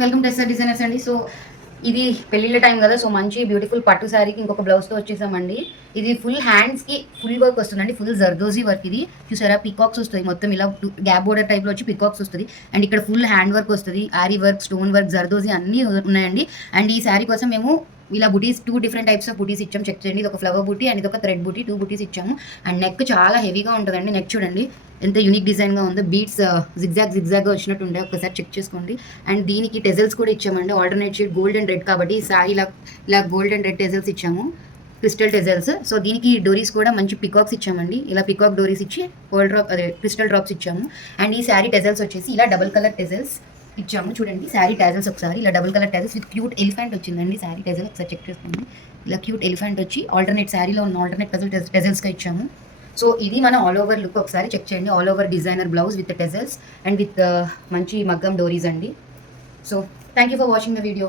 Welcome to SR designers అండి. So ఇది పెళ్ళిళ్ళ టైం కదా, సో మంచి బ్యూటిఫుల్ పట్టు శారీకి ఇంకొక బ్లౌజ్తో వచ్చేసామండి. ఇది ఫుల్ హ్యాండ్స్కి ఫుల్ వర్క్ వస్తుందండి, ఫుల్ జర్దోజీ వర్క్. ఇది చూసారా, పికాక్స్ వస్తుంది మొత్తం ఇలా గ్యాప్ బోర్డర్ టైప్లో వచ్చి పికాక్స్ వస్తుంది. అండ్ ఇక్కడ ఫుల్ హ్యాండ్ వర్క్ వస్తుంది, ary work, stone work, zardozi అన్నీ ఉన్నాయండి. అండ్ ఈ శారీ కోసం మేము ఇలా బుటీస్ 2 డిఫరెంట్ టైప్స్ ఆఫ్ బుటీస్ ఇచ్చాము. చెక్ చేయండి, ఇది ఒక ఫ్లవర్ బుటీ అండ్ ఇది ఒక థ్రెడ్ బుటీ, 2 బుటీస్ ఇచ్చాము. అండ్ నెక్ చాలా హెవీగా ఉంటుందండి. నెక్ చూడండి ఎంత యూనిక్ డిజైన్గా ఉందో, బీట్స్ జిగ్జాగ్గా వచ్చినట్టు ఉండే, ఒకసారి చెక్ చేసుకోండి. అండ్ దీనికి టెజల్స్ కూడా ఇచ్చామండి, alternate shade gold and red కాబట్టి ఈ సారీ ఇలా గోల్డ్ అండ్ రెడ్ టెజల్స్ ఇచ్చాము, క్రిస్టల్ టెజల్స్. సో దీనికి డోరీస్ కూడా మంచి పికాక్స్ ఇచ్చామండి, ఇలా పికాక్ డోరీస్ ఇచ్చి గోల్డ్ డ్రాప్ అదే క్రిస్టల్ డ్రాప్స్ ఇచ్చాము. అండ్ ఈ శారీ టెజల్స్ వచ్చేసి ఇలా డబుల్ కలర్ టెజల్స్ ఇచ్చాము. చూడండి శారీ టెజల్స్ ఒకసారి ఇలా double colour టెజల్స్ with cute elephant వచ్చిందండి. శారీ టెజల్ ఒకసారి చెక్ చేసుకోండి, ఇలా క్యూట్ ఎలిఫెంట్ వచ్చి ఆల్టర్నేట్ శారీలో ఉన్న ఆల్టర్నేట్ టెజల్స్గా ఇచ్చాము. సో ఇది మన ఆల్ ఓవర్ లుక్ ఒకసారి చెక్ చేయండి. All over designer blouse with టెజల్స్ and with మంచి మగ్గం డోరీస్ అండి. So thank you for watching the video.